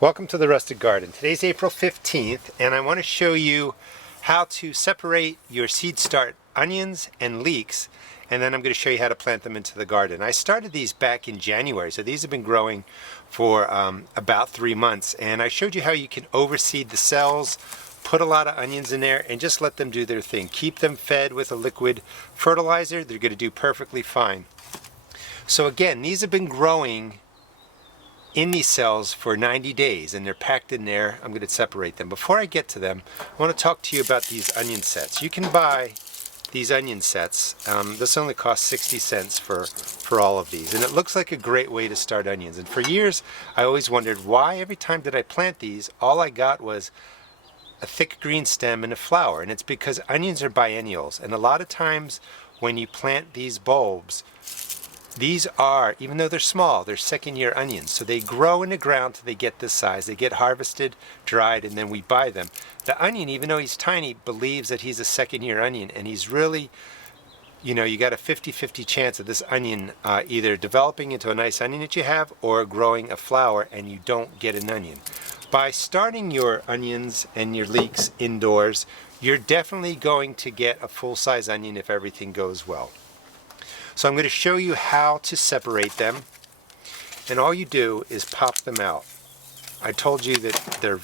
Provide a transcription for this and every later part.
Welcome to the Rustic Garden. Today's April 15th and I want to show you how to separate your seed start onions and leeks, and then I'm going to show you how to plant them into the garden. I started these back in January, so these have been growing for about 3 months, and I showed you how you can overseed the cells, put a lot of onions in there and just let them do their thing. Keep them fed with a liquid fertilizer, they're going to do perfectly fine. So again, these have been growing in these cells for 90 days and they're packed in there. I'm going to separate them. Before I get to them, I want to talk to you about these onion sets. You can buy these onion sets. This only costs 60 cents for all of these, and it looks like a great way to start onions. And for years I always wondered why every time that I plant these, all I got was a thick green stem and a flower. And it's because onions are biennials, and a lot of times when you plant these bulbs, these are, even though they're small, they're second-year onions. So they grow in the ground till they get this size. They get harvested, dried, and then we buy them. The onion, even though he's tiny, believes that he's a second-year onion, and he's really, you got a 50-50 chance of this onion either developing into a nice onion that you have or growing a flower and you don't get an onion. By starting your onions and your leeks indoors, you're definitely going to get a full-size onion if everything goes well. So I'm going to show you how to separate them, and all you do is pop them out. I told you that they're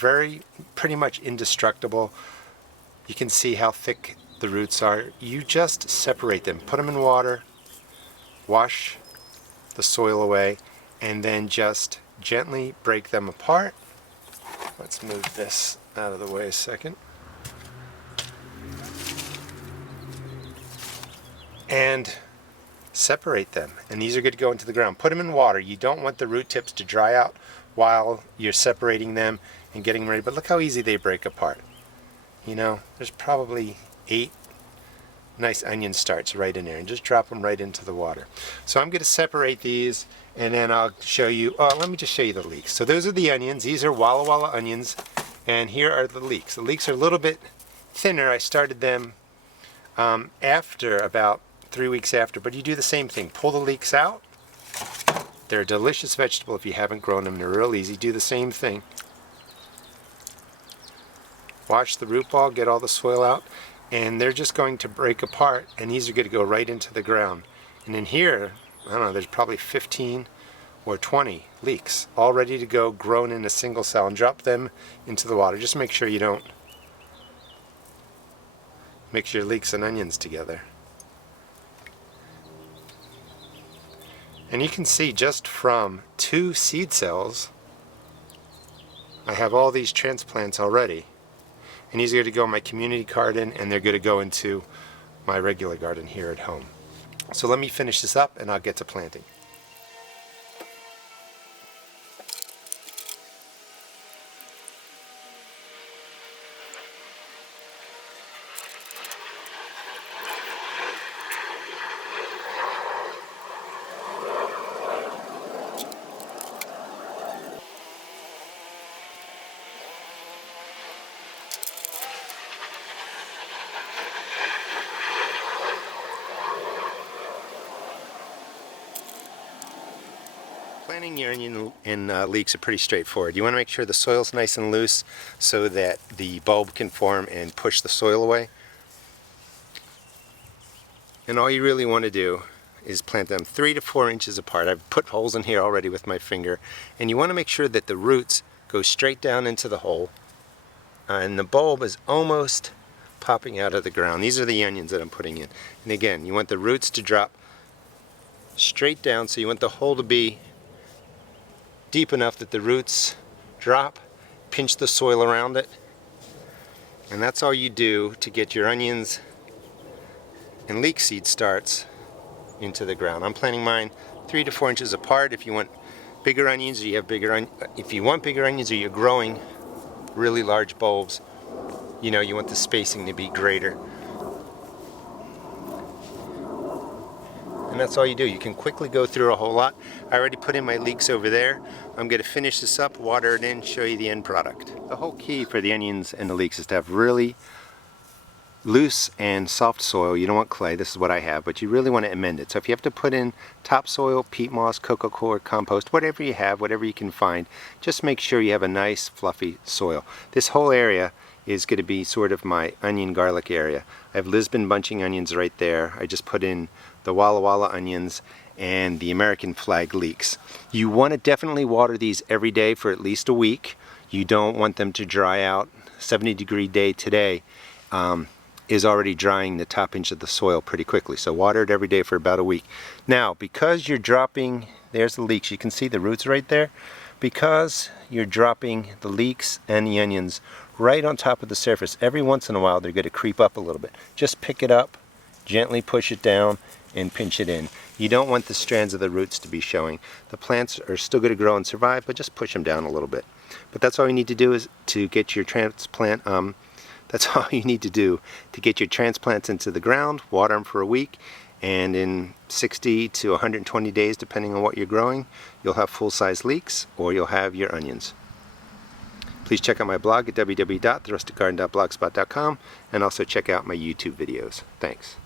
pretty much indestructible. You can see how thick the roots are. You just separate them, put them in water, wash the soil away, and then just gently break them apart. Let's move this out of the way a second. And separate them, and these are good to go into the ground. Put them in water. You don't want the root tips to dry out while you're separating them and getting them ready, but look how easy they break apart. There's probably 8 nice onion starts right in there, and just drop them right into the water. So I'm going to separate these, and then I'll show you, let me just show you the leeks. So those are the onions. These are Walla Walla onions, and here are the leeks. The leeks are a little bit thinner. I started them after about 3 weeks after, but you do the same thing. Pull the leeks out. They're a delicious vegetable if you haven't grown them. They're real easy. Do the same thing. Wash the root ball, get all the soil out, and they're just going to break apart, and these are going to go right into the ground. And in here, I don't know, there's probably 15 or 20 leeks all ready to go, grown in a single cell, and drop them into the water. Just make sure you don't mix your leeks and onions together. And you can see just from 2 seed cells, I have all these transplants already. And these are going to go in my community garden, and they're going to go into my regular garden here at home. So let me finish this up and I'll get to planting. Planting your onion and leeks are pretty straightforward. You want to make sure the soil's nice and loose so that the bulb can form and push the soil away. And all you really want to do is plant them 3 to 4 inches apart. I've put holes in here already with my finger, and you want to make sure that the roots go straight down into the hole and the bulb is almost popping out of the ground. These are the onions that I'm putting in. And again, you want the roots to drop straight down, so you want the hole to be deep enough that the roots drop, pinch the soil around it, and that's all you do to get your onions and leek seed starts into the ground. I'm planting mine 3 to 4 inches apart. If you want bigger onions, or you have if you want bigger onions, or you're growing really large bulbs, you want the spacing to be greater. And that's all you do. You can quickly go through a whole lot. I already put in my leeks over there. I'm going to finish this up, water it in, show you the end product. The whole key for the onions and the leeks is to have really loose and soft soil. You don't want clay, this is what I have, but you really want to amend it. So if you have to put in topsoil, peat moss, cocoa coir, compost, whatever you have, whatever you can find, just make sure you have a nice fluffy soil. This whole area is going to be sort of my onion garlic area. I have Lisbon bunching onions right there. I just put in the Walla Walla onions and the American flag leeks. You want to definitely water these every day for at least a week. You don't want them to dry out. 70-degree day today is already drying the top inch of the soil pretty quickly. So water it every day for about a week. Now, because you're dropping, there's the leeks, you can see the roots right there. Because you're dropping the leeks and the onions right on top of the surface, every once in a while they're going to creep up a little bit. Just pick it up, gently push it down, and pinch it in. You don't want the strands of the roots to be showing. The plants are still going to grow and survive, but just push them down a little bit. But that's all you need to do is to get your transplant That's all you need to do to get your transplants into the ground. Water them for a week, and in 60 to 120 days, depending on what you're growing, you'll have full-size leeks or you'll have your onions. Please check out my blog at www.therusticgarden.blogspot.com and also check out my YouTube videos. Thanks.